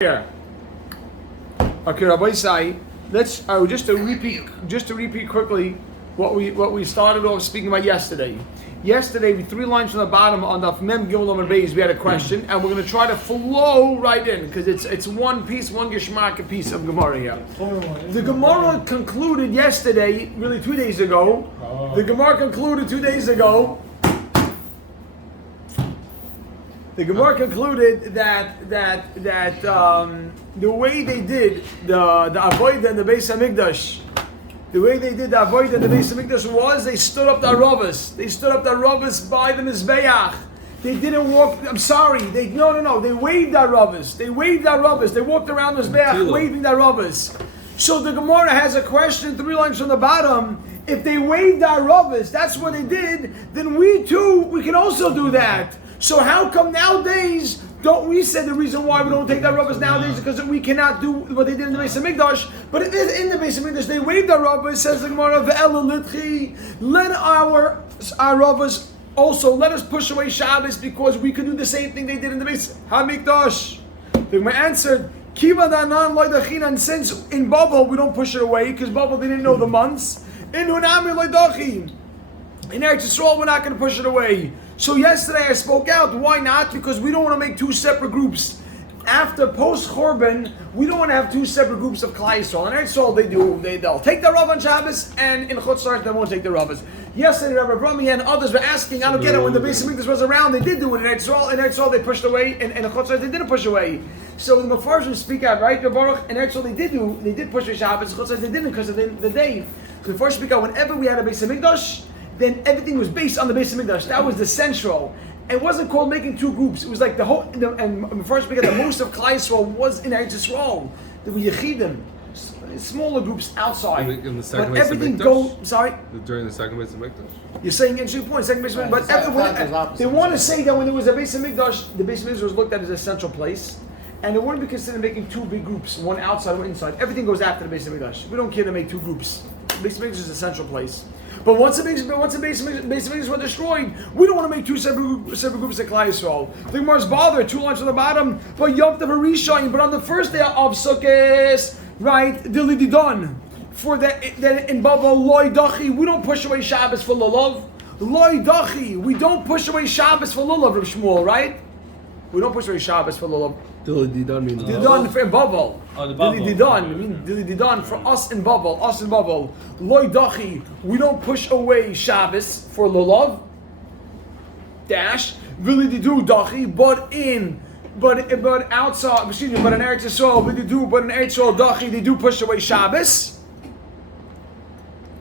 Here. Okay, Rabbi Sai, let's just to repeat quickly what we started off speaking about yesterday. Yesterday, we 3 lines from the bottom on the Mem Gimel and Beis, we had a question, and we're going to try to flow right in because it's one piece, one Geshmak piece of Gemara here. The Gemara concluded yesterday, really 2 days ago. The Gemara concluded 2 days ago. The Gemara concluded that the way they did the Avodah and the Beis Hamikdash, the way they did the Avodah and the Beis Hamikdash was they stood up the Aravos. They stood up the Aravos by the Mizbeach. They didn't walk. I'm sorry. They waved the Aravos. They waved the Aravos. They walked around the Mizbeach waving the Aravos. So the Gemara has a question 3 lines from the bottom. If they waved the Aravos, that's what they did. Then we can also do that. So how come nowadays don't we say the reason why we don't take the Aravos nowadays is because we cannot do what they did in the Beis Hamikdash? But it is in the Beis Hamikdash they waved the Aravos. Says the Gemara, let our Aravos also let us push away Shabbos because we could do the same thing they did in the Beis Hamikdash. The Gemara answered, Kiva danan loydachin, and since in Babel we don't push it away because Babel they didn't know the months. In Hunami loydachin, in Eretz Yisrael we're not going to push it away. So yesterday I spoke out. Why not? Because we don't want to make 2 separate groups. After post Chorban, we don't want to have 2 separate groups of Klai Yisrael. And Eretz Yisrael, they'll take the Rav on Shabbos, and in Chutz La'aretz they won't take the Ravas. Yesterday, Rabbi Brahmi and others were asking, I don't get it, when the Beis Hamikdash was around, they did do it. In Eretz Yisrael they pushed away, and in Chutz La'aretz they didn't push away. So the Mefarshim speak out, right? The Baruch, in Eretz Yisrael they did push away Shabbos, in Chutz La'aretz they didn't because of the day. The Mefarshim speak out, whenever we had a Beis Hamikdash, then everything was based on the Beis Hamikdash. That was the central. It wasn't called making 2 groups. It was like the whole. And first, because the most of Klai Yisrael was in Eretz Yisrael. There were Yechidim, smaller groups outside. In the second but everything go. Sorry. During the second Beis Hamikdash. You're saying interesting point. Second Beis Hamikdash, but they want to say that when there was a Beis Hamikdash, the Beis Hamikdash was looked at as a central place, and it wouldn't be considered making 2 big groups, one outside, one inside. Everything goes after the Beis Hamikdash. We don't care to make 2 groups. The Beis Hamikdash is a central place. But once the Beis Hamikdash was destroyed, we don't want to make 2 separate groups of Klai Yisrael. The Gemara's bothered 2 lines on the bottom, but Yom Tov Rishon. But on the first day of Sukkot, right, Dili Didon, for that in Babel Loi Dachi, we don't push away Shabbos for Lulav. Loi Dachi, we don't push away Shabbos for Lulav, Rav Shmuel, right? We don't push away Shabbos for Lulav. Dili Didon means Didon for Babel. Dili Didon, mean Dili Didon for us in Babel. Loi Dachi, we don't push away Shabbos for Lulav. Dash. Vili Didu Dachi, but outside, excuse me, but in Eretz Yisrael, but in Eretz Yisrael Dachi, they do push away Shabbos.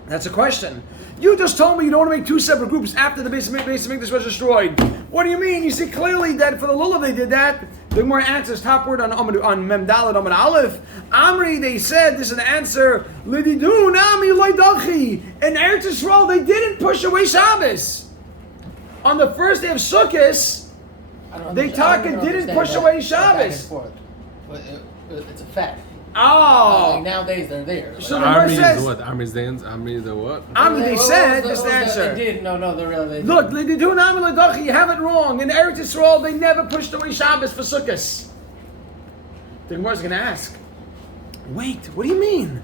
That's a question. You just told me you don't want to make 2 separate groups after the Beis Hamikdash was destroyed. What do you mean? You see clearly that for the Lulav they did that. The Gemara answers top word on Mem Dalet Amud Aleph. Amri, they said, this is the answer. Lididu nami loidachi. In Eretz Yisrael they didn't push away Shabbos. On the first day of Sukkot, they didn't push away Shabbos. It's a fact. Oh. Nowadays they're there. So the Gemara says what? Army's dance? Army the what? Amri, they said, this is the answer. They did. No, they're really. Look, Lididu nami loidachi, you have it wrong. In Eretz Yisrael they never pushed away Shabbos for Sukkot. The Gemara is going to ask, wait, what do you mean?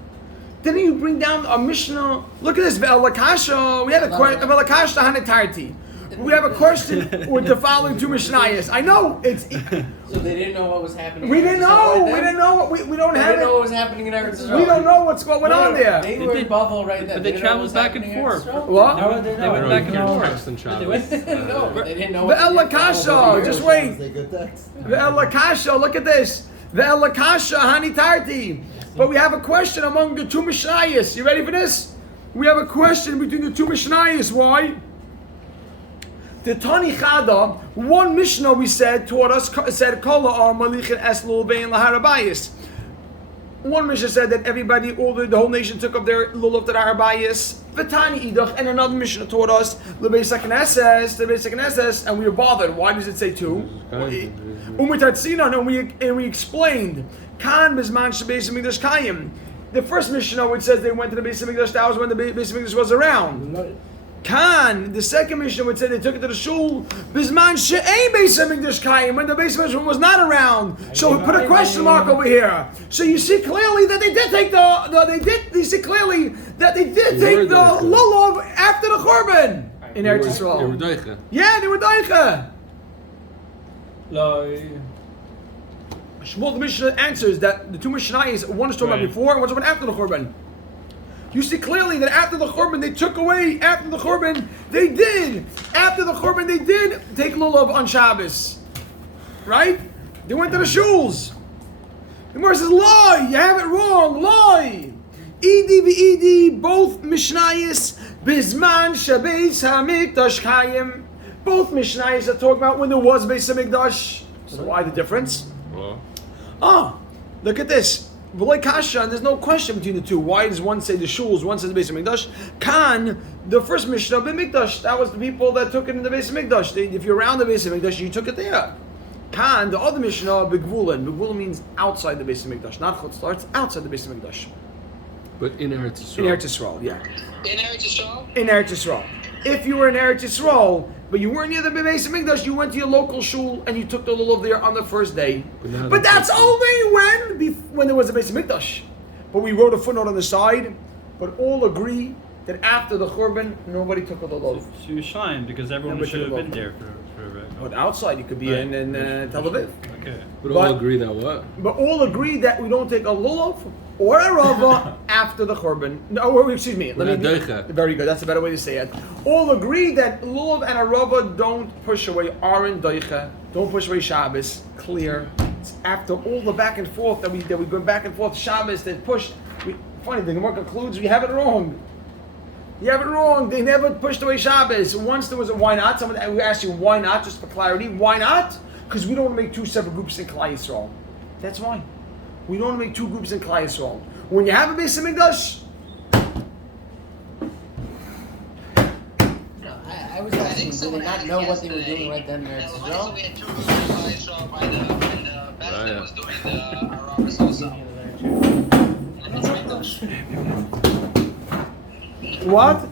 Didn't you bring down a Mishnah? Look at this, Ve'elakasha. We had a question, Ve'elakasha Hanatarti. We have a question with the following 2 Mishnayos. I know it's. So they didn't know what was happening. We didn't know. We didn't know. We don't have it. They didn't know what was happening in Eretz Yisrael. We don't know what's going on there. They were in Babel right then. But they traveled back and forth. What? No, they went back and forth. They didn't know. Ve'elakasha. Just wait. Ve'elakasha. Look at this. Ve'elakasha Hanitarti. But we have a question among the 2 Mishnayos. You ready for this? We have a question between the 2 Mishnayos. Why? The Tani Chada, one Mishnah we said taught us said Kola or Malichin Eslul Bein Laharabayis. One Mishnah said that everybody, the whole nation took up their lulav to the Harabayis. V'Tani Idach, and another Mishnah taught us Lebeis HaKnesses, and we were bothered. Why does it say 2? Umitartzina, and we explained Kan Bizman Shebeis Hamikdash Kayim. The first Mishnah which says they went to the Beis Hamikdash, that was when the Beis Hamikdash was around. Khan, the second Mishnah would say they took it to the shul. Bisman she'ein Beis Hamikdash Kayim, when the Beis Hamikdash was not around. So we put a question mark over here. So you see clearly that they did take you see clearly that they did take the lulav after the Churban in Eretz Yisrael. Yeah, they were daicha. Shmuel the Mishnah answers that the two Mishnayos, one is talking about before and one's talking about after the Churban. You see clearly that after the Churban they took away, after the Churban they did take lulav on Shabbos. Right? They went to the shuls. The Gemara says, lie, you have it wrong, lie. Edi v'edi, both Mishnayos, Bizman Shabbos HaMikdash Kayim. Both Mishnayos are talking about when there was Beis HaMikdash. So why the difference? Look at this. V'loi kasha, and there's no question between the two. Why does one say the shuls, one says the Beis HaMikdash? Kan, the first Mishnah, B'Mikdash, that was the people that took it in the Beis HaMikdash. If you're around the Beis HaMikdash, you took it there. Kan, the other Mishnah, B'Gvulin. B'Gvulin means outside the Beis HaMikdash, not Chutzlar, it's outside the Beis HaMikdash. But in Eretz Yisrael. In Eretz Yisrael, yeah. In Eretz Yisrael? In Eretz Yisrael. If you were in Eretz Yisrael, but you weren't near the Beis HaMikdash, you went to your local shul and you took the lulav there on the first day. But that's only when there was a Beis HaMikdash. But we wrote a footnote on the side, but all agree that after the Churban, nobody took the lulav. So you shine because everyone should have been there for But outside, you could be in Tel Aviv. Okay. But all agree that what? But all agree that we don't take a lulav or a rava after the Churban. No, excuse me. Very good. That's a better way to say it. All agree that lulav and a rava don't push away Aron Doicha, don't push away Shabbos. Clear. It's after all the back and forth that we go back and forth Shabbos that pushed. Funny, the Gemara concludes we have it wrong. You have it wrong. They never pushed away Shabbos. Once there was a why not. We asked you why not, just for clarity. Why not? Because we don't want to make two separate groups in Klal Yisrael. That's why. We don't want to make two groups in Klal Yisrael. When you have a Beis HaMikdash, I was asking, did they not know what they were doing right then in Eretz Yisrael? We had two groups in Klal Yisrael when the Bezdin was doing the Aramis also. And it's Mikdash. what?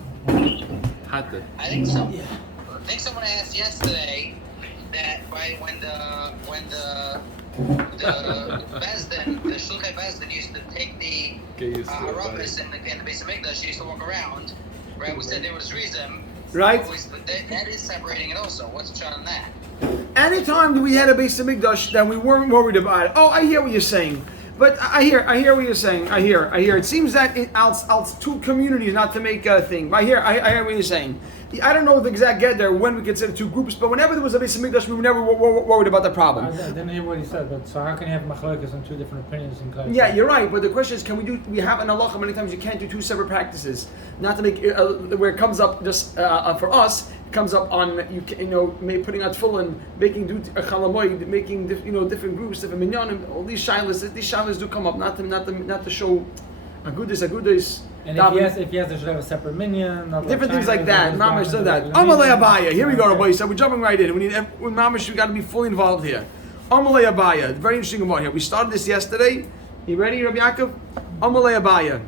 I think someone asked yesterday that when the Bezdin, the Shulchan Bezdin used to take the Aramis and the Beis HaMikdash, used to walk around. Right, we said there was reason. Right. But that is separating it also. What's the shot on that? Anytime we had a Beis HaMikdash, then we weren't worried about it. Oh, I hear what you're saying. But I hear what you're saying. I hear. It seems that it's two communities, not to make a thing. I hear what you're saying. I don't know the exact get there when we consider two groups, but whenever there was a Beis HaMikdash, we were never worried about the problem. I didn't hear what he said, but so how can you have machlokes on two different opinions in class? Yeah, you're right. But the question is, we have an halacha many times you can't do two separate practices. Not to make where it comes up just for us. It comes up on putting out tefillin, making chalamoid, making different groups, different minyanim. All these shilas do come up. Not to show agudis. And if yes, they should have a separate minyan. Different things like that. Mamash said that. Amalei Abaya. Here we go, Rabbi. So we're jumping right in. With Mamash, we got to be fully involved here. Amalei Abaya. Very interesting about here. We started this yesterday. You ready, Rabbi Yaakov? Amalei Abaya.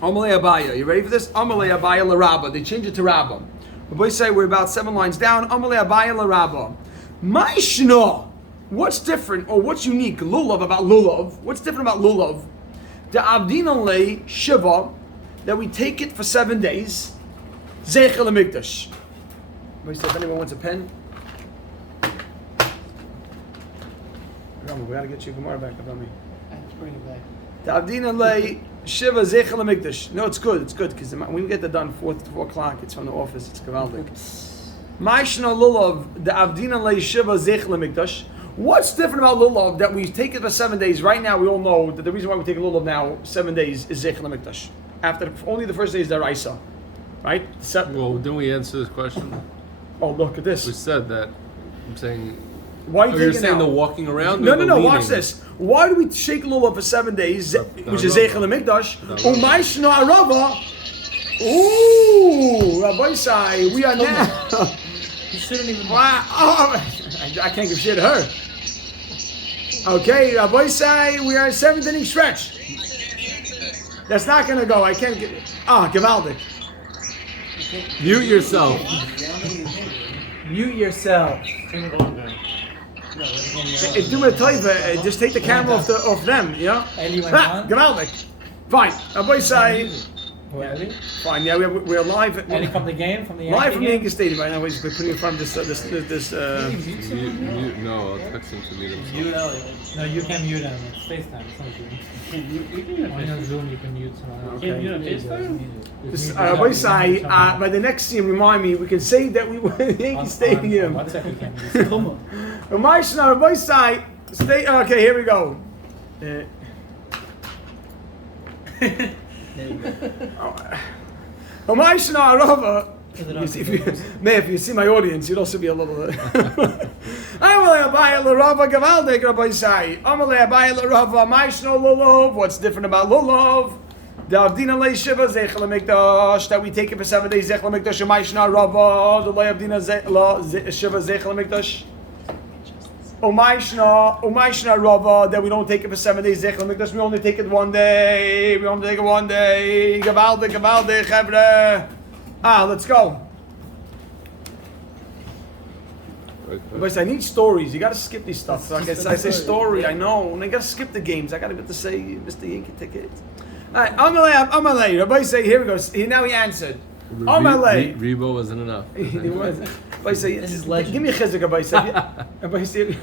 Amalei Abaya. You ready for this? Amalei Abaya LaRabba. They changed it to Rabba. Rabbi say we're about 7 lines down. Amalei Abaya LaRabba. Maishna. What's different or what's unique? Lulav about lulav. What's different about lulav? The Avdina lay Shiva, that we take it for 7 days. Zeichel HaMikdash. If anyone wants a pen. We gotta get you Gemara back up on me. Let's bring it back. The Avdina lay Shiva Zeichel HaMikdash. No, it's good, because when we get that done 4 o'clock, it's from the office, it's Kavaldik. Ma'ishna Lulav, the Avdina lay Shiva Zeichel HaMikdash. What's different about lulav that we take it for 7 days? Right now, we all know that the reason why we take lulav now 7 days is Zeichel HaMikdash. After only the first day is deraisa, right? Well, didn't we answer this question? Oh, look at this. We said that. I'm saying. Why are you you're saying the walking around? No. Watch this. Why do we shake lulav for 7 days, which is Zeichel HaMikdash? Umay shna arava. Ooh, Rabbi Sai, we are now. You shouldn't even. Wow. Oh, I can't give shit to her. Okay, Rabbi say we are 7th inning stretch. That's not gonna go. I can't get. Gavaldik. Mute yourself. Mute yourself. If do me a taiva, just take the camera off them, you know? Eli went on. Geweldig. Fine. Rabbi say, Where Eli? fine, yeah, we're live. Eli from the game, from the Yankee Live from the game? Yankee Stadium right now. We're putting in front of this. Mute, no, I'll text him to mute himself. Mute Elliot. No, you can mute him. It's FaceTime. It's not Zoom. You can Only on Zoom you can mute someone else. Can't mute on FaceTime? Rabbi say, by the next scene, remind me, we can say that we were in Yankee Stadium. On WhatsApp you can mute someone. Rabbi say, stay. Okay, here we go. If you see my audience, you'd also be a little. What's different about lulav? That we take it for 7 days. Umayshna Rava, that we don't take it for 7 days. We only take it 1 day. We only take it 1 day. Gavalde, chevre. Let's go. But I need stories. You got to skip these stuff. So I say story. I know. And I got to skip the games. I got to get to say Mr. Yankee ticket. All right, Amalei. Rabbi say, here we go. Now he answered. Amalei. Rebo wasn't enough. He was. Rabbi say, This is legend. give me a chizik. Rabbi say, Rabbi say, I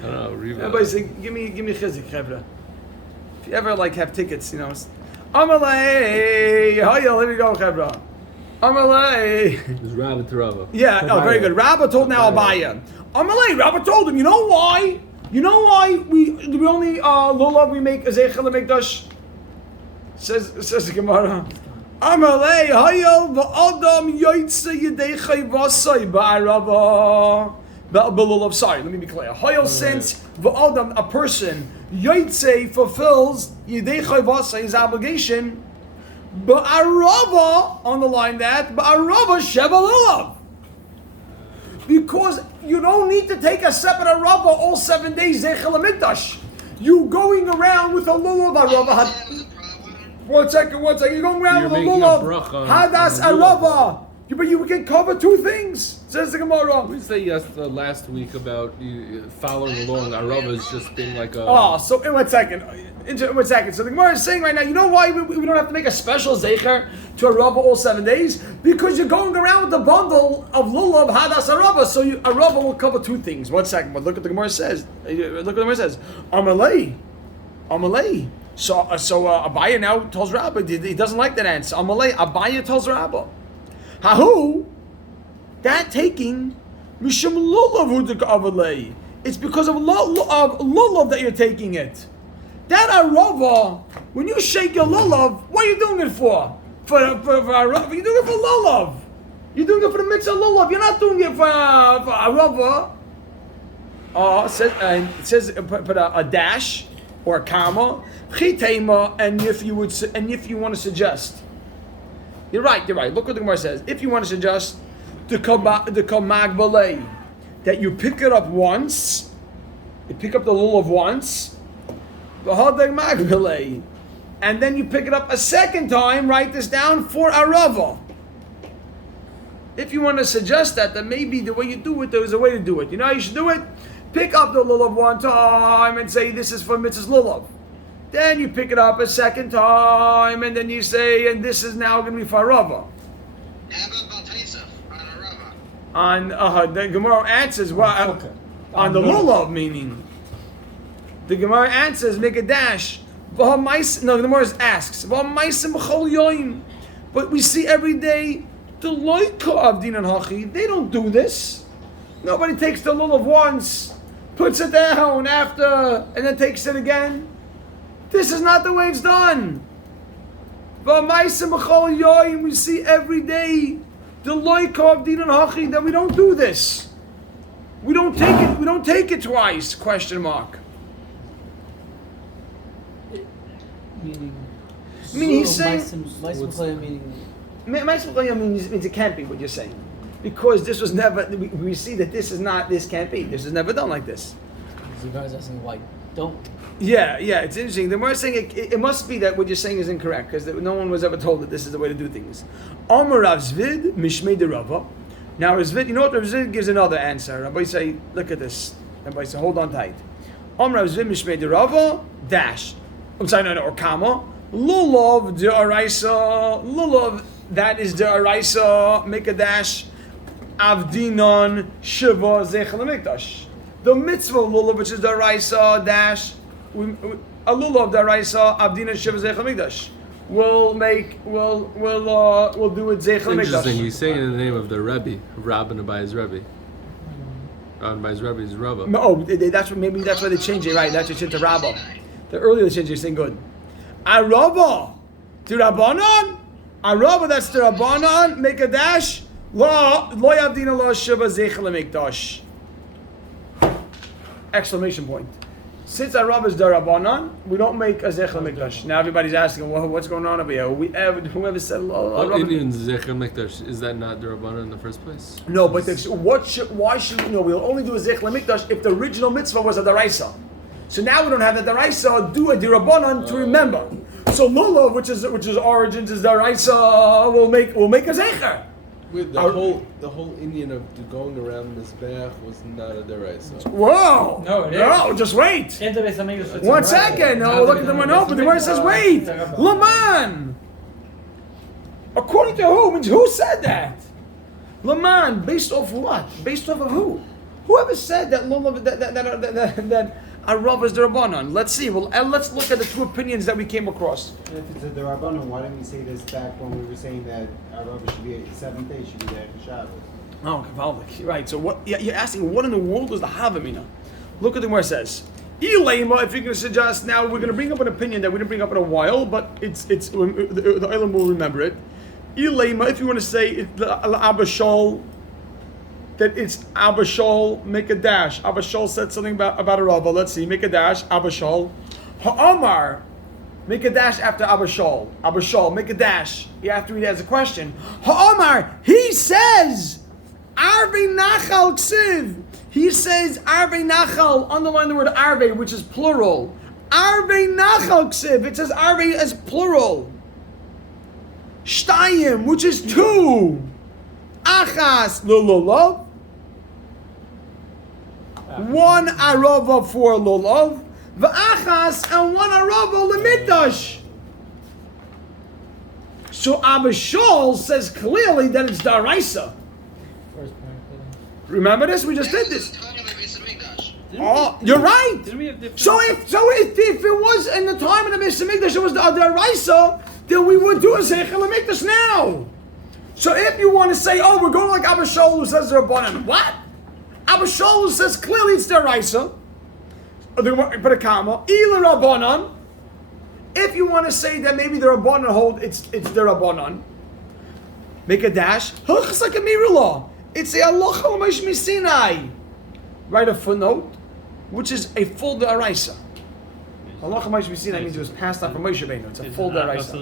don't know, Rebo. Rabbi say, give me a chizik, chevra. If you ever have tickets, Amalei. Here we go, chevra. Amalei. It was Rabbi to Rabbi. Yeah, very good. Rabbi told now Abaya. Amalei, Rabbi told him, you know why? You know why we only lulav we make azeichel mikdash? Says the Gemara. Amalei hayal va'adam yoytze yedeichai vasai ba'arava ba'lulav. Sorry, let me be clear. Hayal since va'adam, a person yoytze fulfills yedeichai vasai, his obligation. Ba'arava, underline that, ba'arava sheva lulav. Because you don't need to take a separate arava all 7 days, zeichel mikdash. You going around with a lulav arava. One second. You're going around You're with a making a lulav. bracha Hadas on lulav. arava. But you can cover two things, says the Gemara. We say last week about you following along. Arava is just being like a. So in 1 second. So the Gemara is saying right now, you know why we don't have to make a special zecher to Arava all 7 days? Because you're going around with the bundle of lulav hadas Arava, so Arava will cover two things. 1 second, but look what the Gemara says. Amalei. So Abaya now tells Rabbi, he doesn't like that answer. Amalei, Abaya tells Rabbi. Hahu, that taking mishum lulav hudik avalei. It's because of lulav that you're taking it. That arava, when you shake your lulav, what are you doing it for? For arava, you're doing it for lulav. You're doing it for the mitzvah lulav. You're not doing it for arava. It says put a dash or a comma, chitema, and if you want to suggest. You're right. Look what the Gemara says. If you want to suggest the kamagbalei, that you pick it up once, you pick up the lulav once, and then you pick it up a second time, write this down for arava. If you want to suggest that, then maybe the way you do it, there's a way to do it. You know how you should do it? Pick up the lulav one time and say, this is for mitzvah's lulav. Then you pick it up a second time, and then you say, and this is now going to be for arava. On the Gemara answers, on the lulav meaning. The Gemara answers, make a dash. No, the Gemara asks, but we see every day the loika of Dinan Hachi. They don't do this. Nobody takes the lulav once, puts it down after, and then takes it again. This is not the way it's done. We see every day the loika of Dinan Hachi that we don't do this. We don't take it. We don't take it twice. Question mark. Meaning He's saying means it can't be what you're saying, because this was never. We see that this can't be. This is never done like this. the guy's asking why Don't. Yeah, it's interesting. The more saying it must be that what you're saying is incorrect because no one was ever told that this is the way to do things. Omer Rav Zvid Mishmei de Rava. Now Rav Zvid, you know what Rav Zvid gives another answer. Rabbi say, look at this. Rabbi say, hold on tight. Omer Rav Zvid Mishmei de Rava dash. I'm sorry, no, or comma. Lulav de Araisa. Lulav, that is de Araisa. Make a dash. Avdinon Shiva Zechel Mikdash. The mitzvah lulav, which is the Araisa dash. A lulav daraisa abdina shiva zeichel mikdash. We'll do it zeichel mikdash. Interesting. He's saying in the name of the Rebbe, Rabban by his Rebbe. Rabban by his Rebbe is Rabba. No, that's what maybe that's why they changed it. Right, that's what changed to Rabba. The earlier they changed it, saying good. Arabba to Rabbanon. Arabba, that's the Rabbanon. Make a dash. Lo abdina lo shiva zeichel mikdash. Exclamation point. Since our Rav is Darabanan, we don't make a Zechel Mikdash. Now everybody's asking, well, what's going on over here? Whoever said, what Indian Zechel Mikdash? Is that not Darabanan in the first place? No, but why should we know? We'll only do a Zechel Mikdash if the original mitzvah was a Daraisa. So now we don't have the Daraisa, do a Dirabanan to remember. So Lulav, which is origins is Daraisa, we'll make a Zecher. With the whole Indian of going around this bath was not a deraisa. Whoa! No, it is. No, just wait. One second. No, look at the one open. The word says wait. Laman. According to who? Means who said that? Laman. Based off what? Based off of who? Whoever said that Arav is the Rabbanon? Let's see. Well, let's look at the two opinions that we came across. If it's a Rabbanon, why didn't we say this back when we were saying that Arav should be a 7th day, should be there for Shabbos? Oh, Kavaldik. Right. So what? Yeah, you're asking what in the world is the Havamina? Look at the where it says. Ilema, if you're going to suggest now, we're going to bring up an opinion that we didn't bring up in a while, but it's the Eilam will remember it. Ilema, if you want to say Abba Shol, that it's Abba Shol, make a dash. Abba Shol said something about a Rabbah. Let's see, make a dash. Abba Shol. Ha'amar, make a dash after Abba Shol. Abba Shol, make a dash. You have to read it as a question. Ha'amar, he says, Arvei Nachal Ksiv. He says Arvei Nachal, underline the word Arvei, which is plural. Arvei Nachal Ksiv. It says Arvei as plural. Shtayim, which is 2. Achas lulav. 1 arava for lulav. V'achas and 1 arava lemikdash. So Abba Shol says clearly that it's daraisa. Remember this? We just did this. Oh, you're right. So if it was in the time of the Beis Hamikdash, it was the daraisa, then we would do a Zeichel HaMikdash now. So if you want to say, oh, we're going like Abba Shol who says the Rabbanan, what? Abba Shol who says clearly it's deraisa. Put a comma. Ila Rabbanan. If you want to say that maybe the Rabbanan hold it's the Rabbanan, make a dash. It's like a Mirullah. It's a Halacha L'Moshe Misinai. Write a footnote, which is a full deraisa. Halacha L'Moshe Misinai means it was passed on from Moshe Rabbeinu. It's a full deraisa.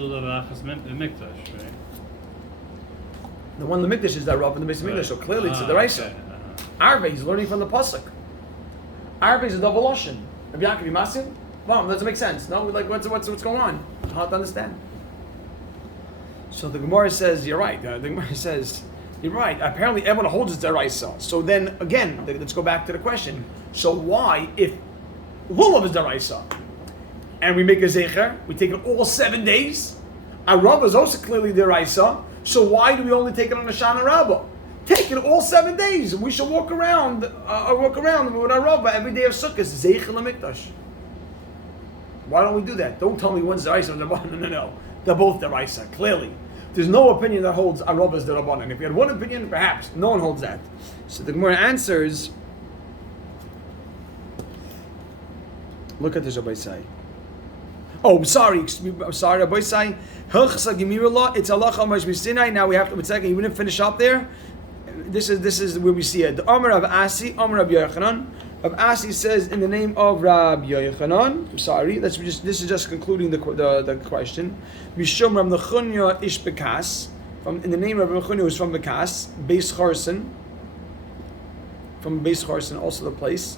The one the Mikdash is that Rav in the Beis Hamikdash, so clearly it's a deraisa. Arvei is learning from the pasuk. Arvei is a double lashon. Rabbi Yaakov Yimasim? Well, doesn't make sense. No, like what's going on? It's hard to understand. So the Gemara says you're right. The Gemara says you're right. Apparently everyone holds it's deraisa. So then again, let's go back to the question. So why, if lulav is deraisa, and we make a zecher, we take it all 7 days? Our Rav is also clearly deraisa. So why do we only take it on Shana Rabbah? Take it all 7 days, and we should walk around with our Rabbah every day of Sukkot. Zeichel HaMikdash. Why don't we do that? Don't tell me one's deraisa and the Rabbanan. No, they're both deraisa. Clearly, there's no opinion that holds our Rabbah as the Rabbanan. If we had one opinion, perhaps no one holds that. So the Gemara answers. Look at this, Rabbi Sai. Oh, sorry, Rabbi Sai. It's halacha L'Moshe Misinai. Now we have to. One second, you didn't finish up there. This is where we see it. The Amar of Asi, Amar of Yochanan. Of Asi says in the name of Rabbi Yochanan. I'm sorry. This is just concluding the question. Mishum Rav Nechunya Ish Bekas. In the name of Rav Nechunya is from Bekas, Beis Charson. From Beis Charson, also the place.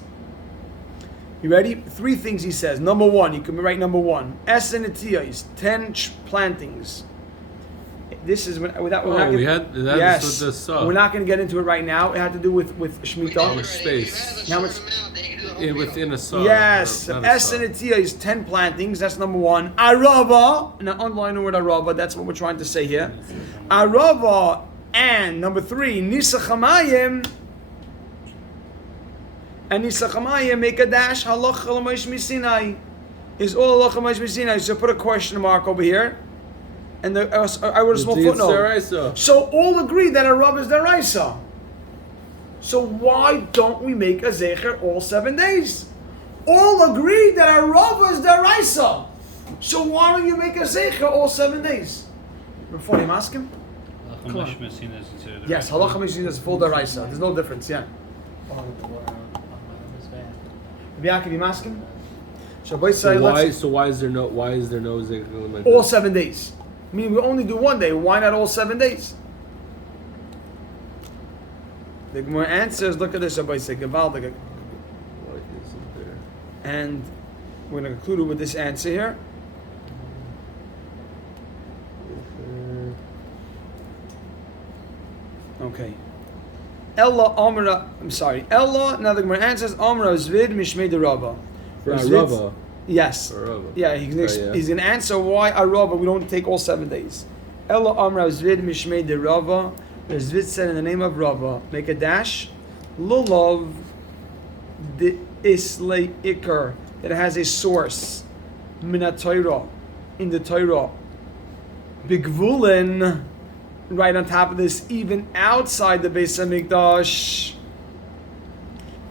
You ready? 3 things he says. Number 1, you can write number 1. Esenetiyos, 10 plantings. This is when without. We had that. Yes, Is what this saw. we're not going to get into it right now. It had to do with Shemitah. How much space? How much? Within a saw. Yes, not a saw. Esenetiyah is 10 plantings. That's number 1. Arava, now underline the word arava. That's what we're trying to say here. Arava, and number 3, Nisachamayim. And Nisachamayim make a dash. Halacha l'moish misinai is all halacha l'moish misinai. So put a question mark over here, and I wrote a small footnote. So all agree that arava is deraisa. So why don't we make a zecher all 7 days? All agree that arava is deraisa. So why don't you make a zecher all 7 days? Before you ask him. Yes, halacha mishin is full deraisa. There's no difference. Yeah. Yaakov, you ask him. So why is there no zecher? All 7 days. I mean, we only do 1 day. Why not all 7 days? The Gemara answers, look at this, Rabbi say, Gewaldig. And we're going to conclude with this answer here. Okay. Ella Amra, I'm sorry. Ella, now the Gemara answers, Amra Zvid Mishmei Derava. Arava. Yes. Arava. Yeah, he's going to answer why Arava we don't take all 7 days. Ella Amra Zvid Mishmei Derava. Zvid said in the name of Rava, make a dash. Lulav the Islay Ikar, that has a source. Minat Torah, in the Torah. Bigvulin, right on top of this, even outside the Beis Hamikdash.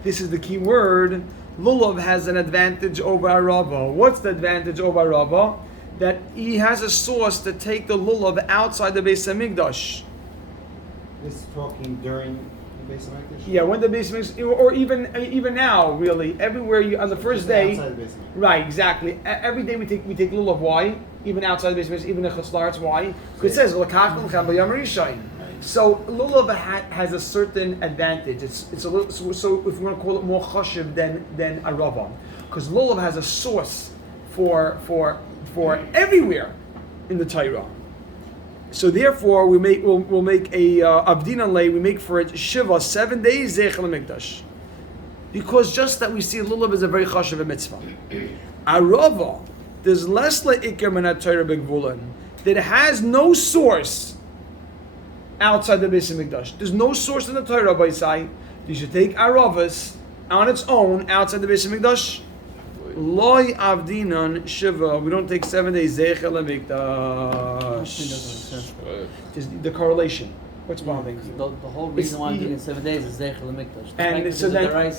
This is the key word. Lulav has an advantage over Arava. What's the advantage over Arava? That he has a source to take the lulav outside the Beis Hamikdash. This is talking during the Beis Hamikdash? Yeah, when the Beis Hamikdash, or even now, really, everywhere you on the first day. Outside the Beis Hamikdash. Right, exactly. Every day we take lulav. Why? Even outside the Beis Hamikdash, even the Chutz. Why? Because it says l'kachlim l'cham b'yom rishon. So lulav has a certain advantage. It's a little, so if we want to call it more chashiv than arava, because lulav has a source for everywhere in the Torah. So therefore, we'll make a avdina lay. We make for it shiva 7 days zeichel hamikdash, because just that we see lulav is a very chashiv mitzvah. Arava, there's less leikir min Torah begvulan, that has no source outside the Beis Hamikdash. There's no source in the Torah by side. You should take aravas on its own outside the Beis Hamikdash. Loi avdinan shiva. We don't take 7 days zeichel hamikdash. Just the correlation. What's bothering you? The whole reason why I'm doing it 7 days is Zeichel HaMikdash. And so then,